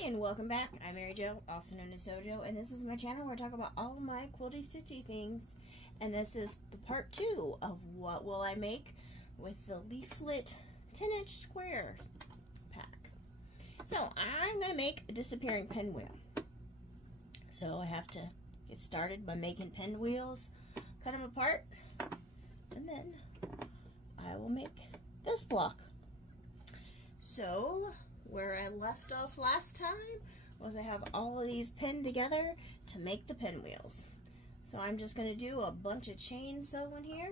Hi and welcome back. I'm Mary Jo, also known as Sojo, and this is my channel where I talk about all my quilty stitchy things. And this is the part 2 of what will I make with the Leaflet 10-inch square pack. So I'm going to make a disappearing pinwheel. So I have to get started by making pinwheels, cut them apart, and then I will make this block. So where I left off last time was I have all of these pinned together to make the pinwheels. So I'm just going to do a bunch of chain sewing here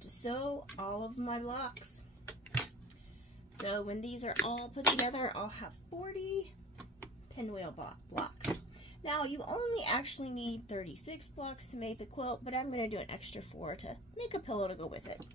to sew all of my blocks. So when these are all put together, I'll have 40 pinwheel blocks. Now you only actually need 36 blocks to make the quilt, but I'm going to do an extra 4 to make a pillow to go with it.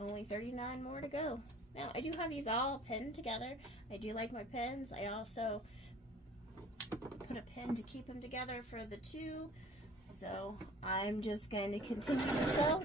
Only 39 more to go. Now, I do have these all pinned together. I do like my pins. I also put a pin to keep them together for the two. So, I'm just going to continue to sew.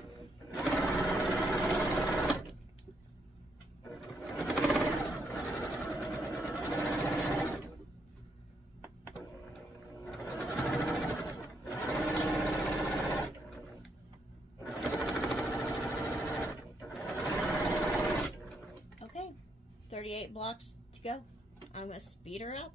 Okay, 38 blocks to go. I'm going to speed her up.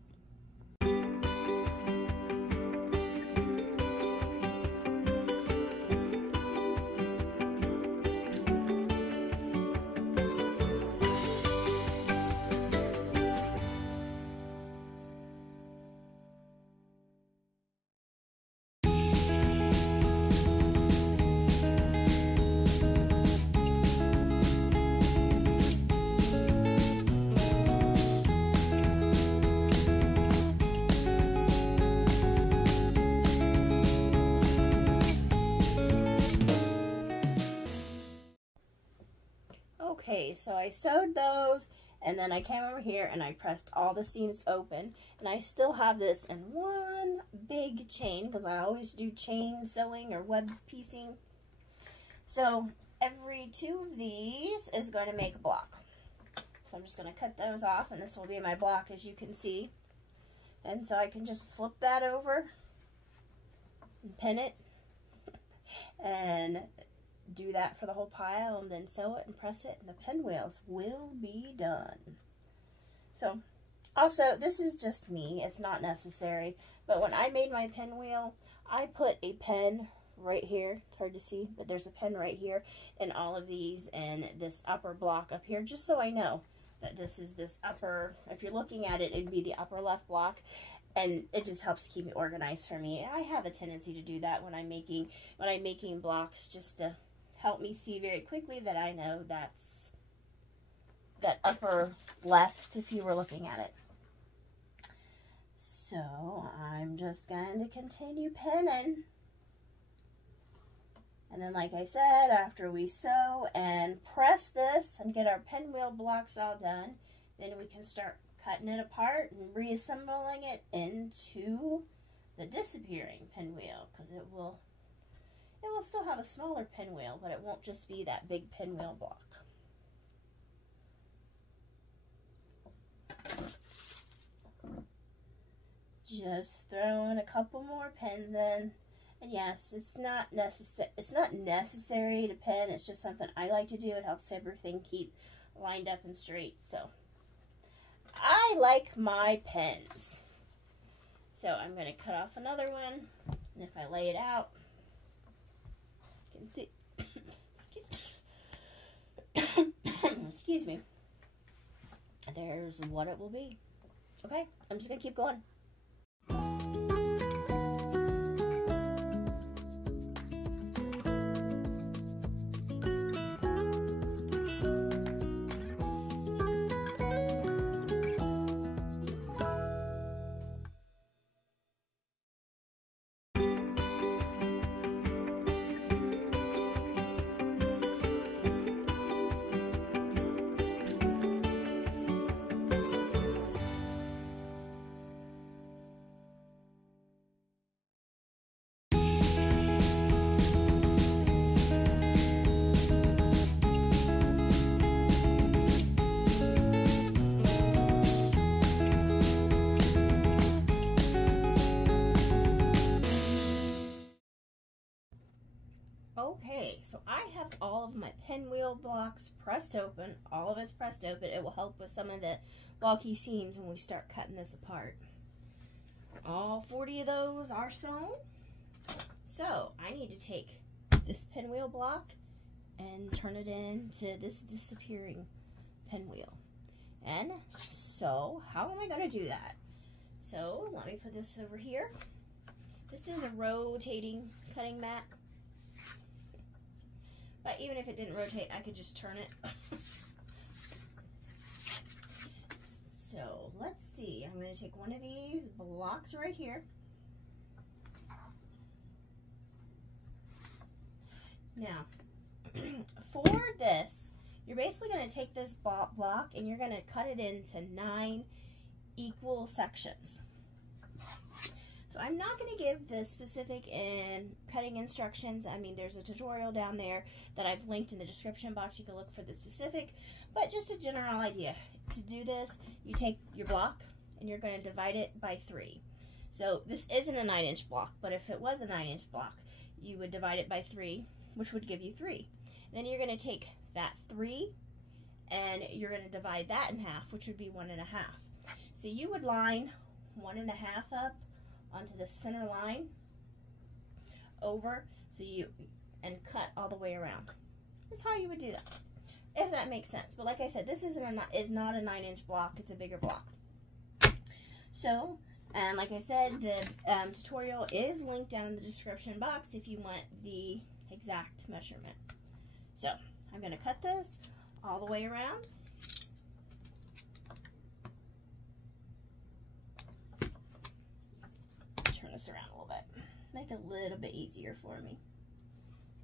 Okay, so I sewed those, and then I came over here and I pressed all the seams open, and I still have this in one big chain because I always do chain sewing or web piecing. So every 2 of these is going to make a block. So I'm just going to cut those off, and this will be my block, as you can see. And so I can just flip that over and pin it and do that for the whole pile, and then sew it and press it, and the pinwheels will be done. So also, this is just me, it's not necessary, but when I made my pinwheel, I put a pin right here. It's hard to see, but there's a pin right here in all of these, and this upper block up here, just so I know that this is this upper. If you're looking at it, it'd be the upper left block, and it just helps keep it organized for me. I have a tendency to do that when I'm making blocks, just to help me see very quickly that I know that's that upper left if you were looking at it. So I'm just going to continue pinning. And then, like I said, after we sew and press this and get our pinwheel blocks all done, then we can start cutting it apart and reassembling it into the disappearing pinwheel, because it will still have a smaller pinwheel, but it won't just be that big pinwheel block. Just throwing a couple more pins in. And yes, it's not necessary to pin. It's just something I like to do. It helps everything keep lined up and straight. So I like my pins. So I'm going to cut off another one. And if I lay it out, see, excuse me, there's what it will be. Okay, I'm just gonna keep going. Okay, so I have all of my pinwheel blocks pressed open. All of it's pressed open. It will help with some of the wonky seams when we start cutting this apart. All 40 of those are sewn. So I need to take this pinwheel block and turn it into this disappearing pinwheel. And so how am I going to do that? So let me put this over here. This is a rotating cutting mat. But even if it didn't rotate, I could just turn it. So let's see. I'm going to take one of these blocks right here. Now, for this, you're basically going to take this block and you're going to cut it into 9 equal sections. So I'm not going to give the specific cutting instructions. I mean, there's a tutorial down there that I've linked in the description box. You can look for the specific, but just a general idea. To do this, you take your block and you're going to divide it by 3. So this isn't a 9-inch block, but if it was a 9-inch block, you would divide it by 3, which would give you 3. Then you're going to take that 3 and you're going to divide that in half, which would be 1.5. So you would line 1.5 up onto the center line over, and cut all the way around. That's how you would do that, if that makes sense. But like I said, this is not a 9-inch block, it's a bigger block. So, and like I said, the tutorial is linked down in the description box if you want the exact measurement. So, I'm going to cut this all the way around. Turn this around a little bit. Make it a little bit easier for me.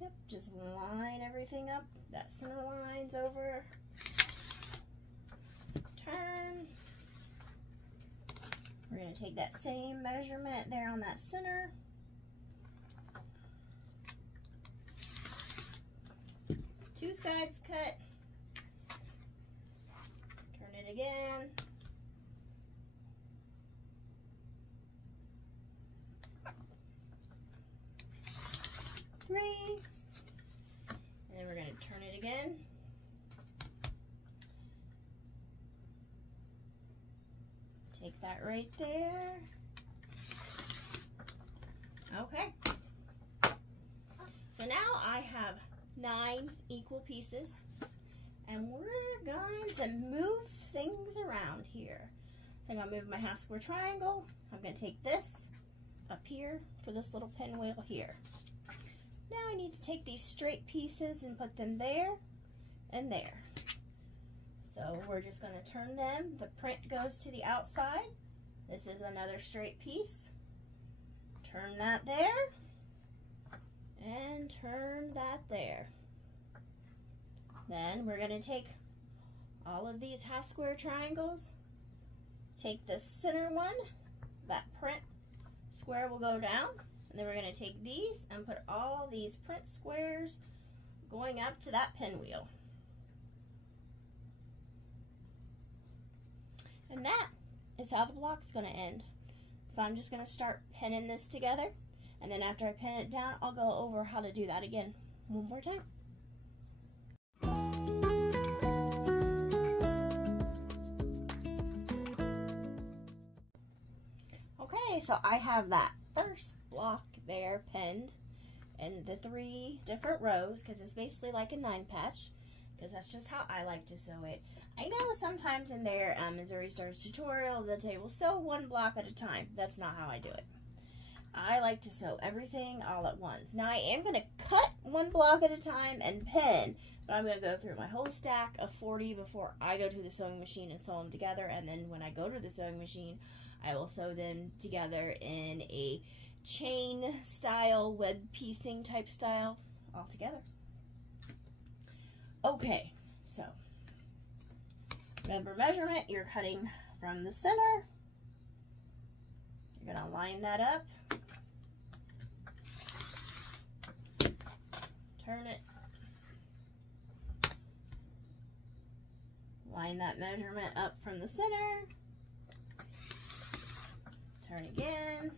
Yep, just line everything up. That center line's over. Turn. We're going to take that same measurement there on that center. Two sides cut. Turn it again. Three. And then we're going to turn it again. Take that right there. Okay. So now I have 9 equal pieces, and we're going to move things around here. So I'm going to move my half square triangle. I'm going to take this up here for this little pinwheel here. Now I need to take these straight pieces and put them there and there. So we're just going to turn them. The print goes to the outside. This is another straight piece. Turn that there. And turn that there. Then we're going to take all of these half square triangles. Take the center one. That print square will go down. And then we're going to take these and put all these print squares going up to that pinwheel. And that is how the block's going to end. So I'm just going to start pinning this together. And then after I pin it down, I'll go over how to do that again one more time. Okay, so I have that first block there pinned in the 3 different rows, because it's basically like a 9-patch, because that's just how I like to sew it. I know sometimes in their Missouri Stars tutorial they'll tell you, well, sew 1 block at a time. That's not how I do it. I like to sew everything all at once. Now I am going to cut 1 block at a time and pin, but I'm going to go through my whole stack of 40 before I go to the sewing machine and sew them together, and then when I go to the sewing machine, I will sew them together in a chain style, web piecing type style all together. Okay, so remember measurement, you're cutting from the center. You're going to line that up. Turn it. Line that measurement up from the center. Turn again.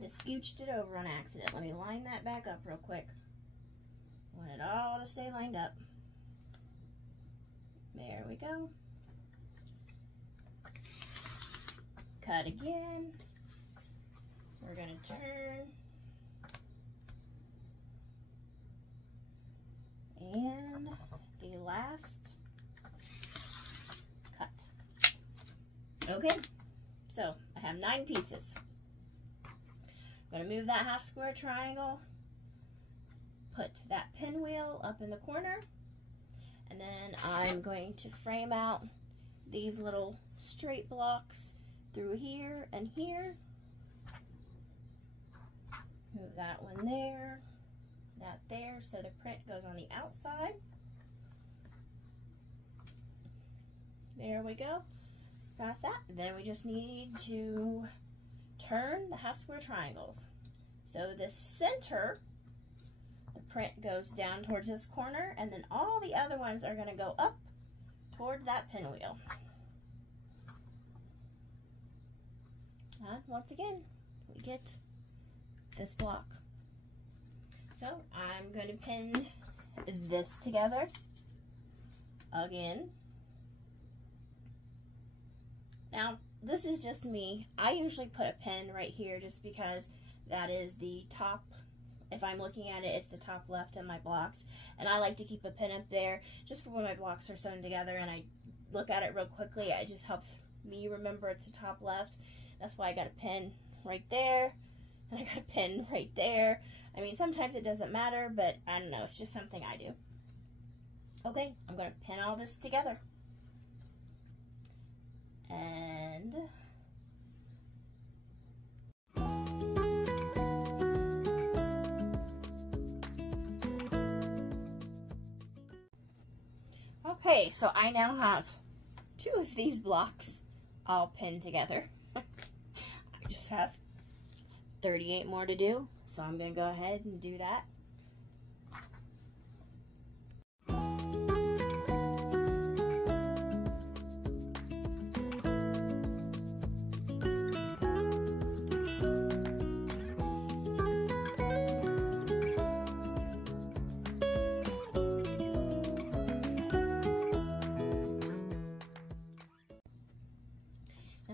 kind of scooched it over on accident. Let me line that back up real quick. I want it all to stay lined up. There we go. Cut again. We're going to turn. And the last cut. Okay, so I have 9 pieces. I'm going to move that half square triangle, put that pinwheel up in the corner, and then I'm going to frame out these little straight blocks through here and here. Move that one there, that there, so the print goes on the outside. There we go. Got that. Then we just need to turn the half square triangles. So the center, the print goes down towards this corner, and then all the other ones are going to go up towards that pinwheel. And once again, we get this block. So I'm going to pin this together again. Now, this is just me. I usually put a pin right here just because that is the top. If I'm looking at it, it's the top left of my blocks. And I like to keep a pin up there just for when my blocks are sewn together and I look at it real quickly. It just helps me remember it's the top left. That's why I got a pin right there. And I got a pin right there. I mean, sometimes it doesn't matter, but I don't know. It's just something I do. Okay, I'm going to pin all this together. And okay, so I now have 2 of these blocks all pinned together. I just have 38 more to do, so I'm going to go ahead and do that.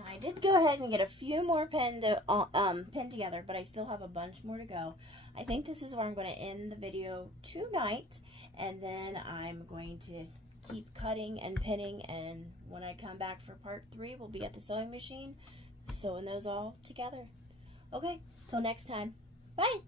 I did go ahead and get a few more pinned together, but I still have a bunch more to go. I think this is where I'm going to end the video tonight, and then I'm going to keep cutting and pinning, and when I come back for part 3, we'll be at the sewing machine sewing those all together. Okay, till next time. Bye!